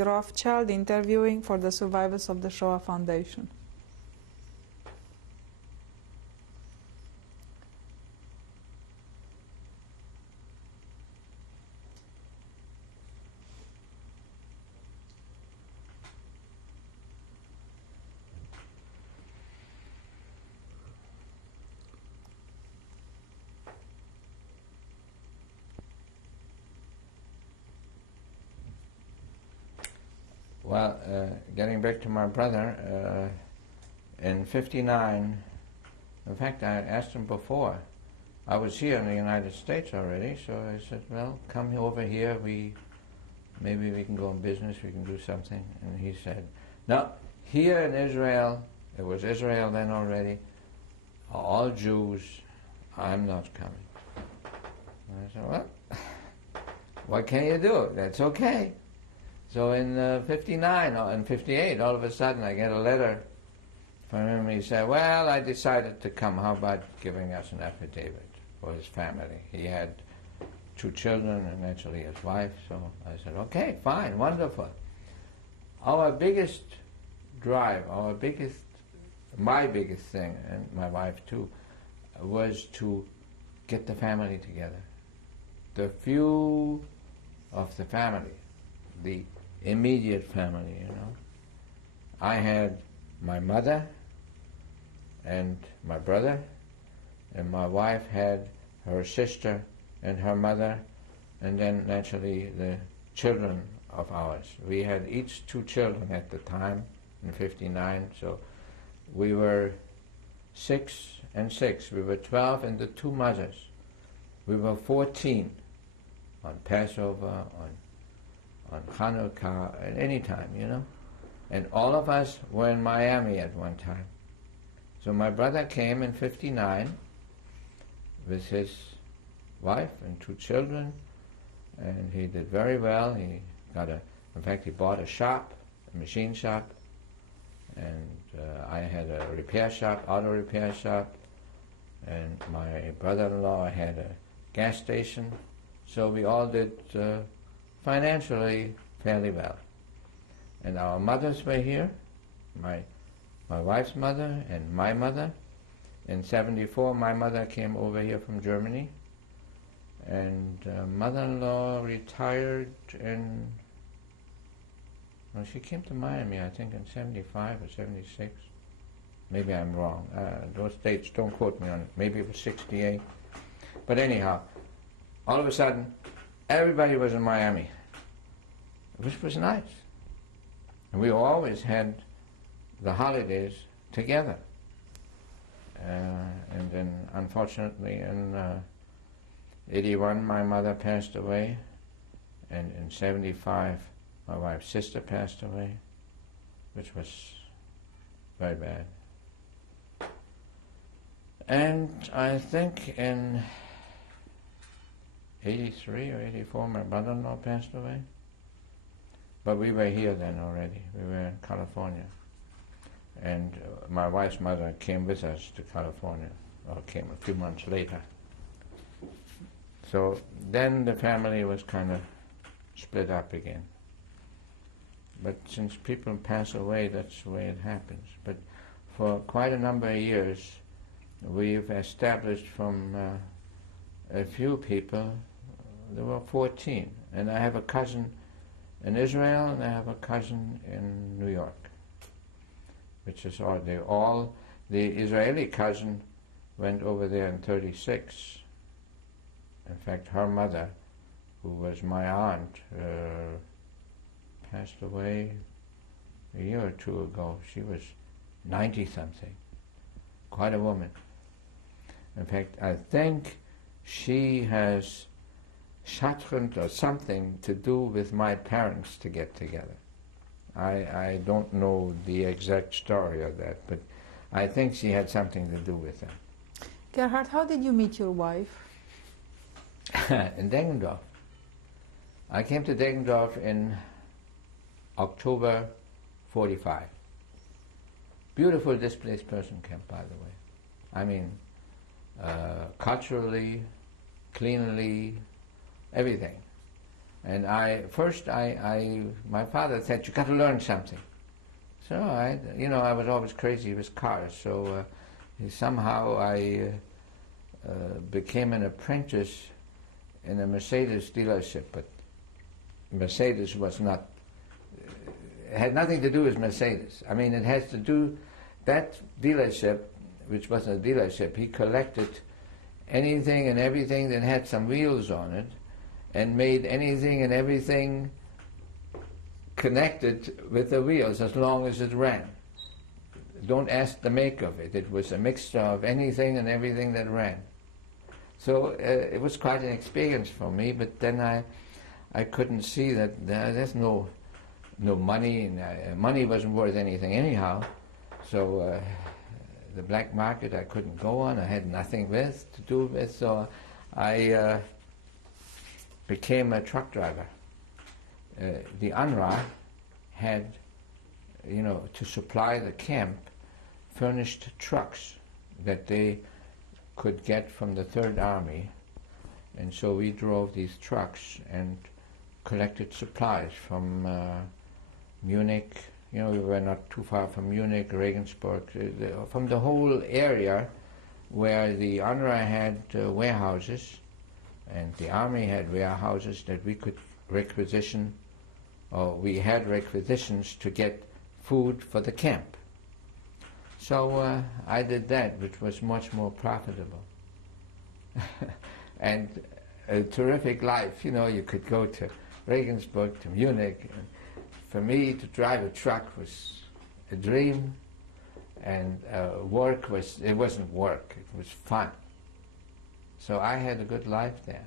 Rothschild interviewing for the survivors of the Shoah Foundation. Well, getting back to my brother, in '59, in fact, I asked him before. I was here in the United States already, so I said, well, come over here, maybe we can go in business, we can do something. And he said, no, here in Israel, it was Israel then already, are all Jews, I'm not coming. And I said, well, what can you do? That's okay. So in '59 or in '58, all of a sudden I get a letter from him. He said, well, I decided to come. How about giving us an affidavit for his family? He had 2 children and naturally his wife. So I said, okay, fine, wonderful. Our biggest drive, my biggest thing, and my wife too, was to get the family together. The few of the family, the immediate family, you know. I had my mother and my brother, and my wife had her sister and her mother, and then naturally the children of ours. We had each 2 children at the time in '59, so we were 6 and 6. We were 12 and the 2 mothers. We were 14 on Passover, on Hanukkah, at any time, you know. And all of us were in Miami at one time. So my brother came in '59 with his wife and 2 children, and he did very well. He got in fact, he bought a shop, a machine shop, and I had a repair shop, auto repair shop, and my brother-in-law had a gas station. So we all did financially fairly well. And our mothers were here, my wife's mother and my mother. In '74, my mother came over here from Germany, and mother-in-law retired well, she came to Miami, I think, in '75 or '76. Maybe I'm wrong. Those dates, don't quote me on it. Maybe it was '68. But anyhow, all of a sudden, everybody was in Miami, which was nice. And we always had the holidays together. And then, unfortunately, in '81, my mother passed away, and in '75, my wife's sister passed away, which was very bad. And I think in '83 or '84, my brother-in-law passed away. But we were here then already. We were in California. And my wife's mother came with us to California, or came a few months later. So then the family was kind of split up again. But since people pass away, that's the way it happens. But for quite a number of years, we've established from a few people, there were 14. And I have a cousin in Israel, and I have a cousin in New York, which is odd. The Israeli cousin went over there in '36. In fact, her mother, who was my aunt, passed away a year or 2 ago. She was 90-something, quite a woman. In fact, I think she has shatrant or something to do with my parents to get together. I don't know the exact story of that, but I think she had something to do with them. Gerhard, how did you meet your wife? In Deggendorf. I came to Deggendorf in October '45. Beautiful displaced person camp, by the way. I mean, culturally, cleanly, everything. And my father said, you got to learn something. So I was always crazy with cars. So somehow I became an apprentice in a Mercedes dealership. But Mercedes was not, it had nothing to do with Mercedes. I mean, it has to do, that dealership, which was a dealership, he collected anything and everything that had some wheels on it, and made anything and everything connected with the wheels as long as it ran. Don't ask the make of it. It was a mixture of anything and everything that ran. So it was quite an experience for me, but then I couldn't see that there's no money, and money wasn't worth anything anyhow. So the black market I couldn't go on. I had nothing to do with, so I became a truck driver. The UNRWA had, to supply the camp, furnished trucks that they could get from the Third Army, and so we drove these trucks and collected supplies from Munich. We were not too far from Munich, Regensburg, from the whole area where the UNRWA had warehouses, and the Army had warehouses that we could requisition, or we had requisitions to get food for the camp. So I did that, which was much more profitable. And a terrific life, you could go to Regensburg, to Munich. And for me, to drive a truck was a dream, and work it wasn't work, it was fun. So I had a good life there.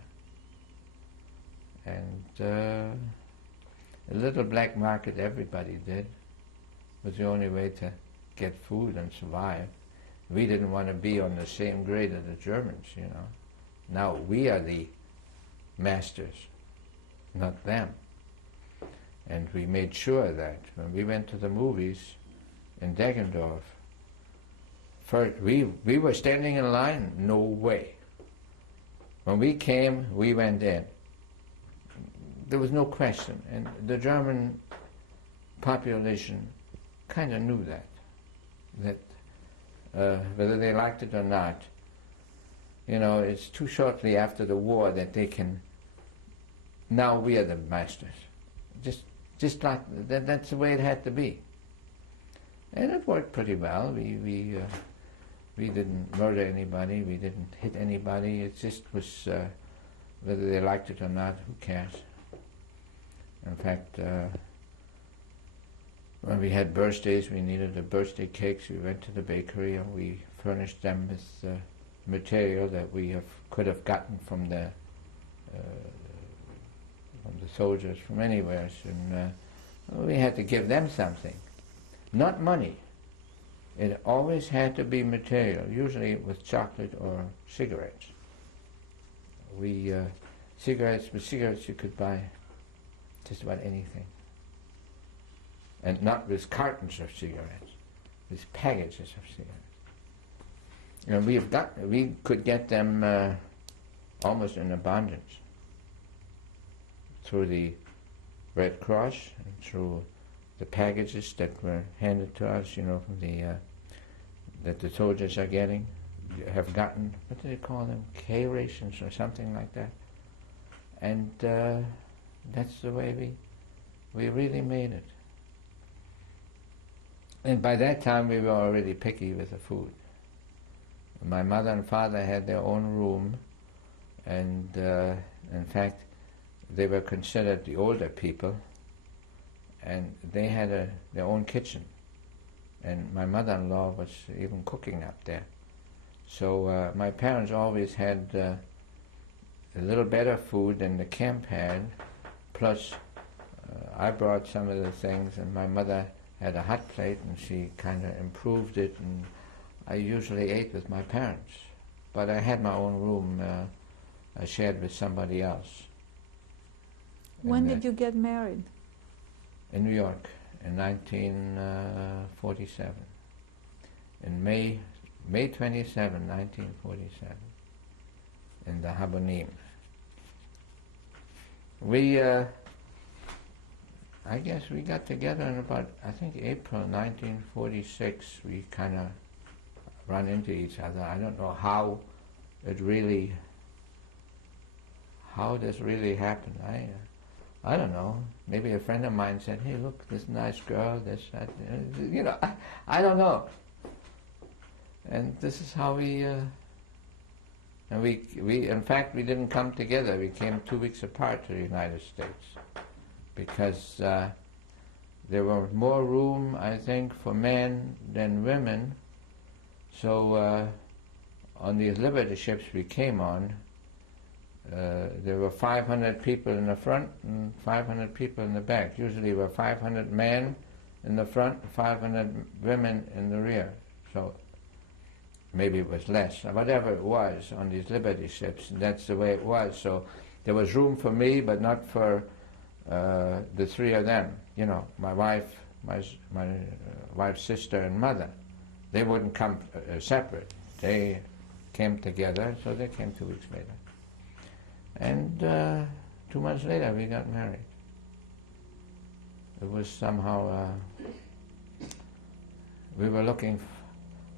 And a little black market, everybody did. It was the only way to get food and survive. We didn't want to be on the same grade as the Germans, Now we are the masters, not them. And we made sure that when we went to the movies in Deggendorf, first we were standing in line, no way. When we came, we went in. There was no question, and the German population kind of knew that whether they liked it or not, it's too shortly after the war that they can, now we are the masters. Just like that, that's the way it had to be. And it worked pretty well. We didn't murder anybody, we didn't hit anybody. It just was, whether they liked it or not, who cares? In fact, when we had birthdays, we needed the birthday cakes. We went to the bakery and we furnished them with material that we could have gotten from the soldiers from anywhere, and we had to give them something, not money. It always had to be material, usually with chocolate or cigarettes. Cigarettes you could buy just about anything. And not with cartons of cigarettes, with packages of cigarettes. And we could get them almost in abundance through the Red Cross and through the packages that were handed to us, from that the soldiers are getting, have gotten, what do they call them, K-rations or something like that. And that's the way we really made it. And by that time we were already picky with the food. My mother and father had their own room, and in fact they were considered the older people, and they had their own kitchen. And my mother-in-law was even cooking up there. So my parents always had a little better food than the camp had, plus I brought some of the things, and my mother had a hot plate and she kind of improved it, and I usually ate with my parents. But I had my own room I shared with somebody else. When did you get married? In New York in 1947. In May 27, 1947, in the Habonim. We, I guess we got together in about, I think, April 1946. We kind of run into each other. I don't know how this really happened. I don't know. Maybe a friend of mine said, "Hey, look, this nice girl, this, that." You know, I don't know. And this is how we. And we, in fact, we didn't come together. We came 2 weeks apart to the United States because there was more room, I think, for men than women. So on these Liberty ships we came on, there were 500 people in the front and 500 people in the back. Usually there were 500 men in the front, 500 women in the rear. So maybe it was less, whatever it was on these Liberty ships, that's the way it was. So there was room for me, but not for the three of them. You know, my wife, my wife's sister and mother. They wouldn't come separate. They came together, so they came 2 weeks later. And 2 months later, we got married. It was somehow, we were looking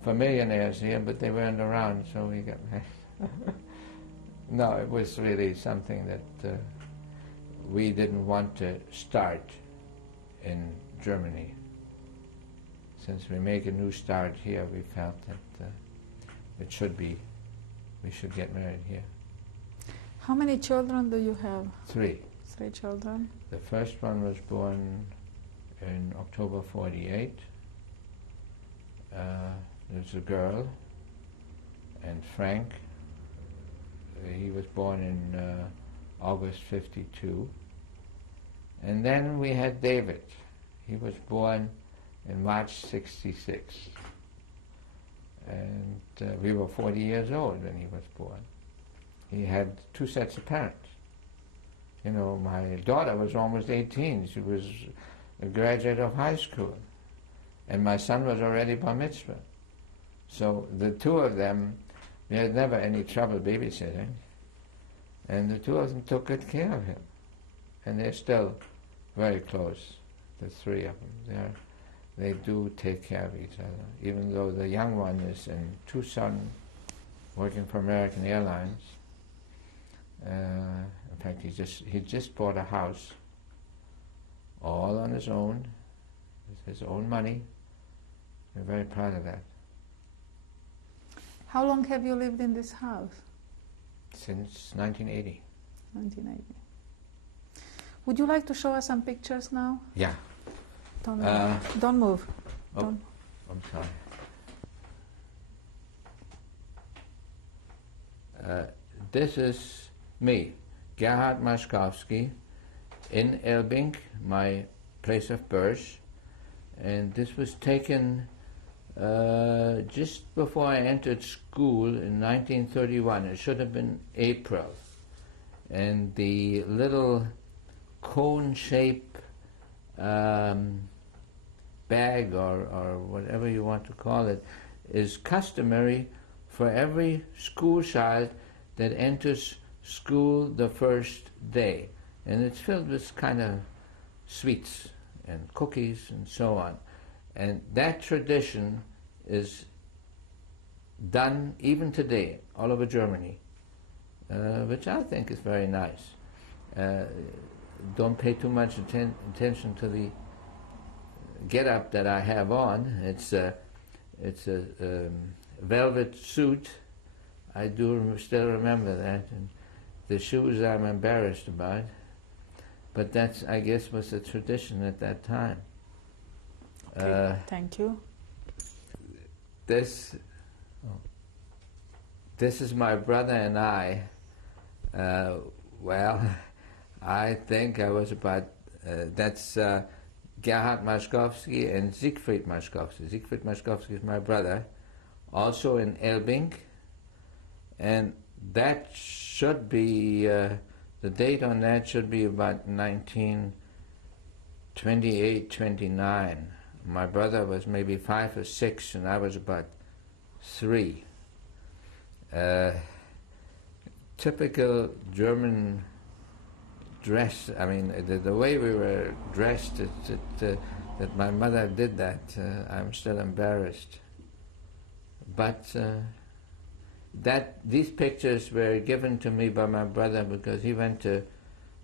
for millionaires here, but they weren't around, so we got married. No, it was really something that we didn't want to start in Germany. Since we make a new start here, we felt that we should get married here. How many children do you have? 3. 3 children. The first one was born in October 48. There's a girl, and Frank, he was born in August 52. And then we had David. He was born in March 66. And we were 40 years old when he was born. He had 2 sets of parents. You know, my daughter was almost 18. She was a graduate of high school. And my son was already bar mitzvah. So the 2 of them, we had never any trouble babysitting. And the 2 of them took good care of him. And they're still very close, the 3 of them. They do take care of each other, even though the young one is in Tucson, working for American Airlines. In fact, he just bought a house, all on his own, with his own money. We're very proud of that. How long have you lived in this house? Since 1980. 1980. Would you like to show us some pictures now? Yeah. Don't move. Oh, Don't. I'm sorry. This is me, Gerhard Maschkowski, in Elbing, my place of birth. And this was taken just before I entered school in 1931. It should have been April. And the little cone-shaped bag or whatever you want to call it is customary for every school child that enters school the first day. And it's filled with kind of sweets and cookies and so on. And that tradition is done even today all over Germany, which I think is very nice. Don't pay too much attention to the get-up that I have on. It's a velvet suit. I do still remember that. And the shoes I'm embarrassed about. But that's, I guess, was the tradition at that time. Okay, thank you. This is my brother and I. Well, I think I was about, that's Gerhard Maschkowski and Siegfried Maschkowski. Siegfried Maschkowski is my brother, also in Elbing. And that should be, the date on that should be about 1928, 29. My brother was maybe 5 or 6, and I was about 3. Typical German dress, I mean, the way we were dressed, that my mother did that, I'm still embarrassed. But these pictures were given to me by my brother because he went to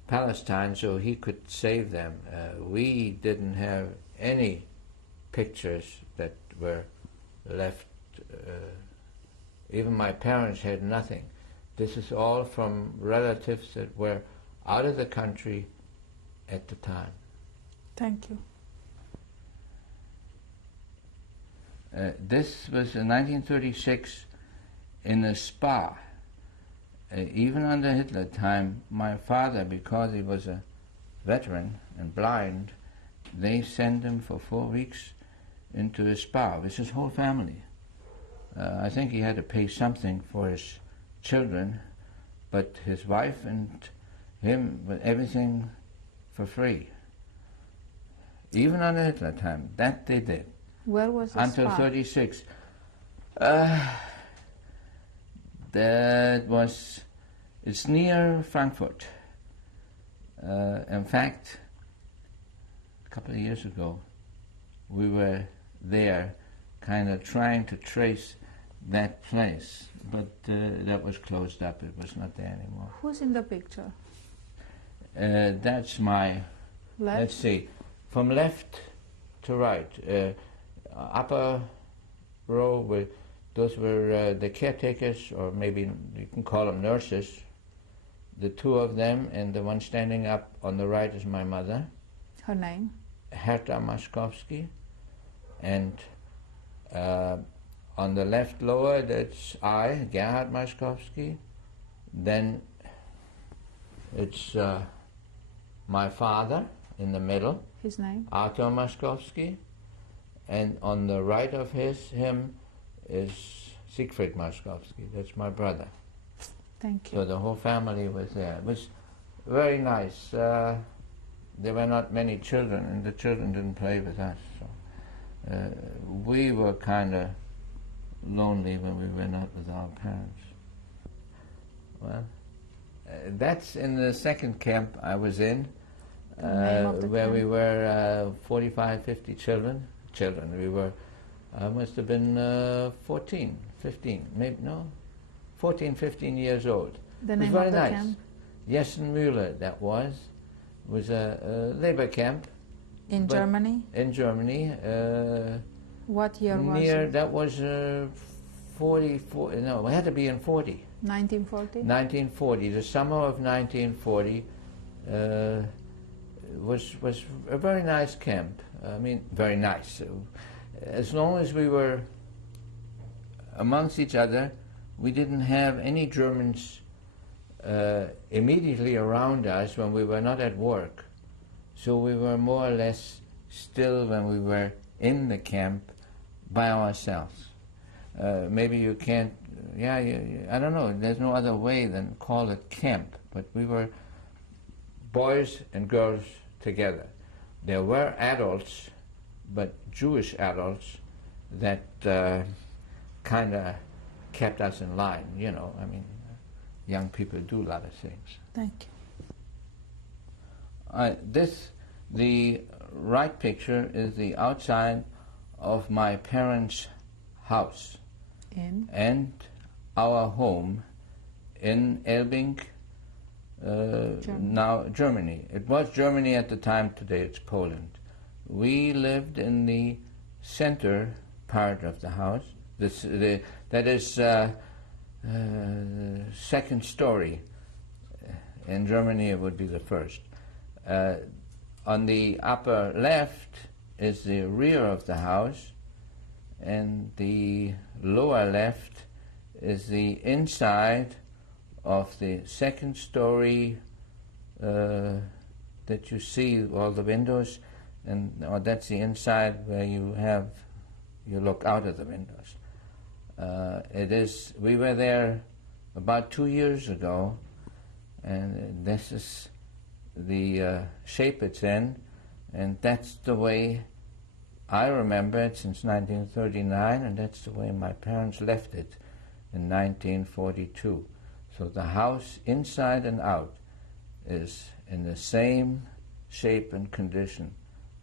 Palestine so he could save them. We didn't have any pictures that were left. Even my parents had nothing. This is all from relatives that were out of the country at the time. Thank you. This was in 1936 in a spa. Even under Hitler time, my father, because he was a veteran and blind, they sent him for 4 weeks into a spa with his whole family. I think he had to pay something for his children, but his wife and him, with everything for free. Even under Hitler time, that they did. Where was the until spa? 36. It's near Frankfurt. In fact, a couple of years ago, we were there kind of trying to trace that place, but that was closed up. It was not there anymore. Who's in the picture? That's my, Left? let's see, from left to right. Upper row, those were the caretakers, or maybe you can call them nurses. The two of them, and the one standing up on the right is my mother. Her name? Gerhard Maschkowski. And on the left lower, that's I, Gerhard Maschkowski. Then it's my father in the middle. His name? Arthur Maschkowski. And on the right of him is Siegfried Maschkowski. That's my brother. Thank you. So the whole family was there. It was very nice. There were not many children, and the children didn't play with us. So we were kind of lonely when we were not with our parents. Well, that's in the second camp I was in, where we were 45, 50 children. We were, I must have been 14, 15, maybe, no, 14, 15 years old. The it was name very of the nice. camp? Jessenmühle, that was a labor camp. In Germany? In Germany. What year was it? That was 44, no, it had to be in 40. 1940? 1940, the summer of 1940 was a very nice camp. I mean, very nice. As long as we were amongst each other, we didn't have any Germans immediately around us when we were not at work. So we were more or less still when we were in the camp by ourselves. Maybe you can't, I don't know, there's no other way than call it camp, but we were boys and girls together. There were adults, but Jewish adults, that kind of kept us in line, you know. I mean, young people do a lot of things. Thank you. The right picture is the outside of my parents' house. And our home in Elbing, now Germany. It was Germany at the time, today it's Poland. We lived in the center part of the house. That is second story. In Germany it would be the first. On the upper left is the rear of the house, and the lower left is the inside of the second story that you see, all the windows, and that's the inside where you look out of the windows. We were there about 2 years ago, and this is the shape it's in, and that's the way I remember it since 1939, and that's the way my parents left it in 1942. So the house, inside and out, is in the same shape and condition.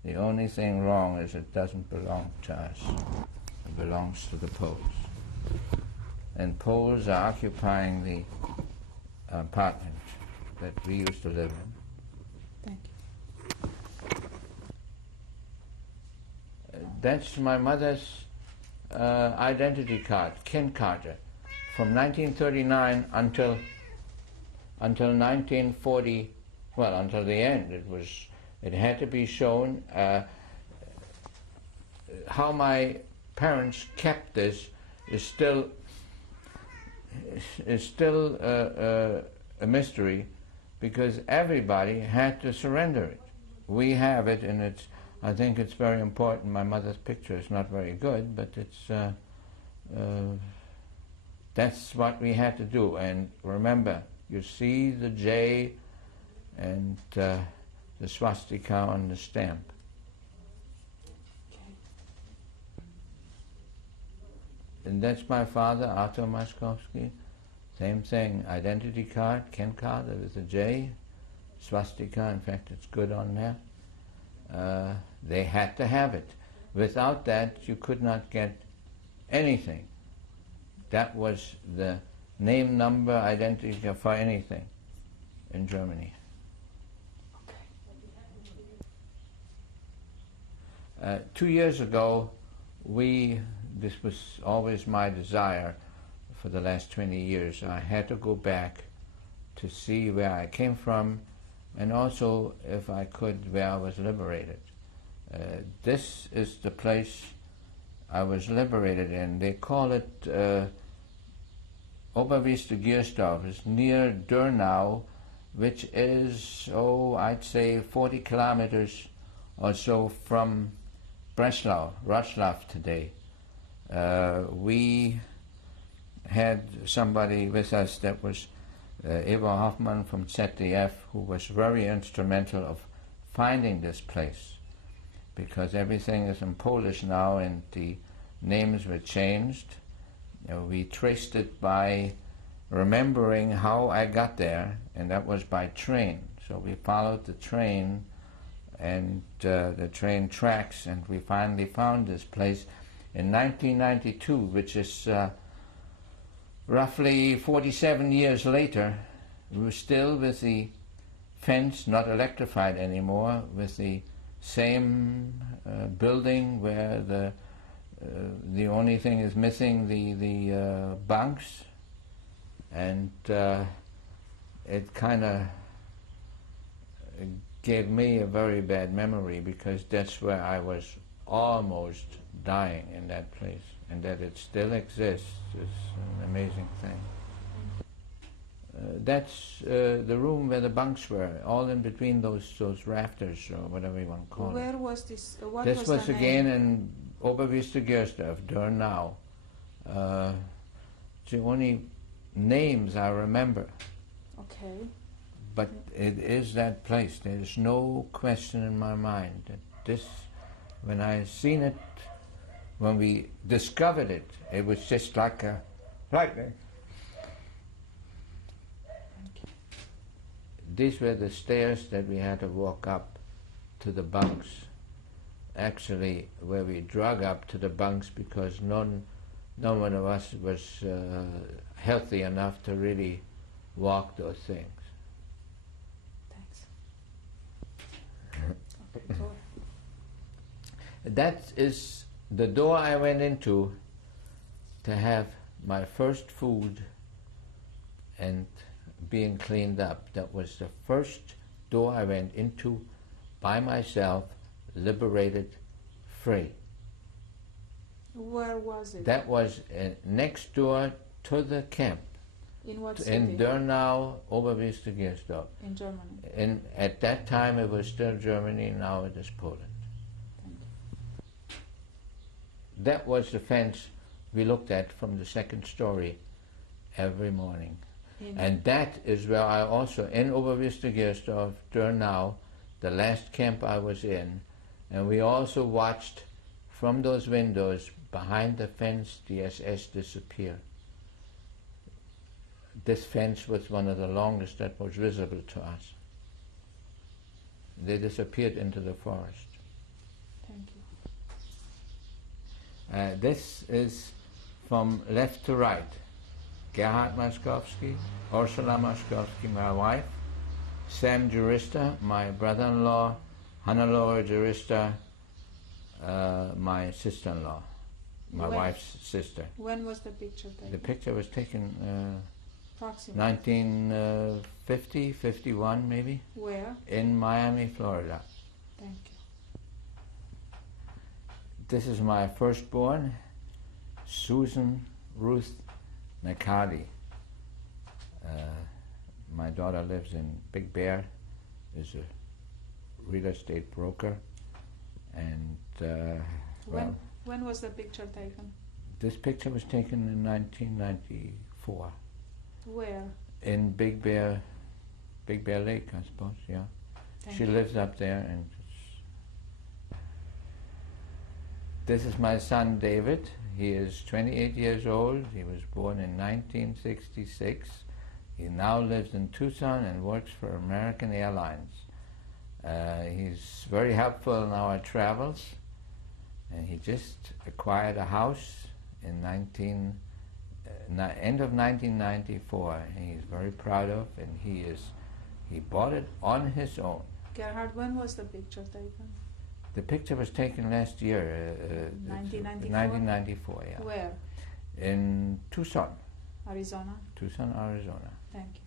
The only thing wrong is it doesn't belong to us. It belongs to the Poles. And Poles are occupying the apartment that we used to live in. Thank you. That's my mother's identity card, kin card, from 1939 until 1940. Well, until the end, it had to be shown. How my parents kept this is still a mystery, because everybody had to surrender it. We have it, and I think it's very important. My mother's picture is not very good, but that's what we had to do. And remember, you see the J and the swastika on the stamp. Okay. And that's my father, Arthur Maschkowski. Same thing, identity card, kin card, there is a J, swastika, in fact it's good on there. They had to have it. Without that, you could not get anything. That was the name, number, identity for anything in Germany. Okay. 2 years ago, this was always my desire for the last 20 years. I had to go back to see where I came from, and also, if I could, where I was liberated. This is the place I was liberated in. They call it Oberwiestergiersdorf. It's near Durnau, which is, I'd say 40 kilometers or so from Breslau, Wrocław today. We had somebody with us that was Eva Hoffmann from ZDF, who was very instrumental of finding this place, because everything is in Polish now and the names were changed. We traced it by remembering how I got there, and that was by train. So we followed the train and the train tracks, and we finally found this place in 1992, which is roughly 47 years later. We were still with the fence, not electrified anymore, with the same building where the only thing is missing the bunks, and it kind of gave me a very bad memory, because that's where I was almost dying, in that place, and that it still exists is an amazing thing. That's the room where the bunks were, all in between those rafters, or whatever you want to call it. Where was this? What This was the again name? in Oberwiestergiersdorf, Durnau. The only names I remember. Okay. But it is that place. There's no question in my mind that this, when I seen it, when we discovered it, it was just like a lightning. These were the stairs that we had to walk up to the bunks. Actually, where we drug up to the bunks, because none one of us was healthy enough to really walk those things. Thanks. Okay, go ahead. That is the door I went into to have my first food and being cleaned up. That was the first door I went into by myself, liberated, free. Where was it? That was next door to the camp. In what city? In Durnau, Oberwiestergiersdorf. In Germany. At that time it was still Germany, now it is Poland. Thank you. That was the fence we looked at from the second story every morning. And that is where I also, in Oberwiestergiersdorf, Durnau, the last camp I was in, and we also watched from those windows behind the fence the SS disappear. This fence was one of the longest that was visible to us. they disappeared into the forest. Thank you. This is from left to right. Gerhard Maschkowski, Ursula Maschkowski, my wife, Sam Jurista, my brother-in-law, Hannelore Jurista, my sister-in-law, my wife's sister. When was the picture taken? The picture was taken Approximately. 1950, 51 maybe. Where? In Miami, Florida. Thank you. This is my firstborn, Susan Ruth McCarty. My daughter lives in Big Bear, is a real estate broker, and when was the picture taken? This picture was taken in 1994. Where? In Big Bear Lake, I suppose, yeah. Thank She you. lives up there, and this is my son David. He is 28 years old. He was born in 1966. He now lives in Tucson and works for American Airlines. He's very helpful in our travels, and he just acquired a house in end of 1994. And he's very proud of, and he bought it on his own. Gerhard, when was the picture taken? The picture was taken last year, 1994? 1994, yeah. Where? In Tucson, Arizona? Arizona. Thank you.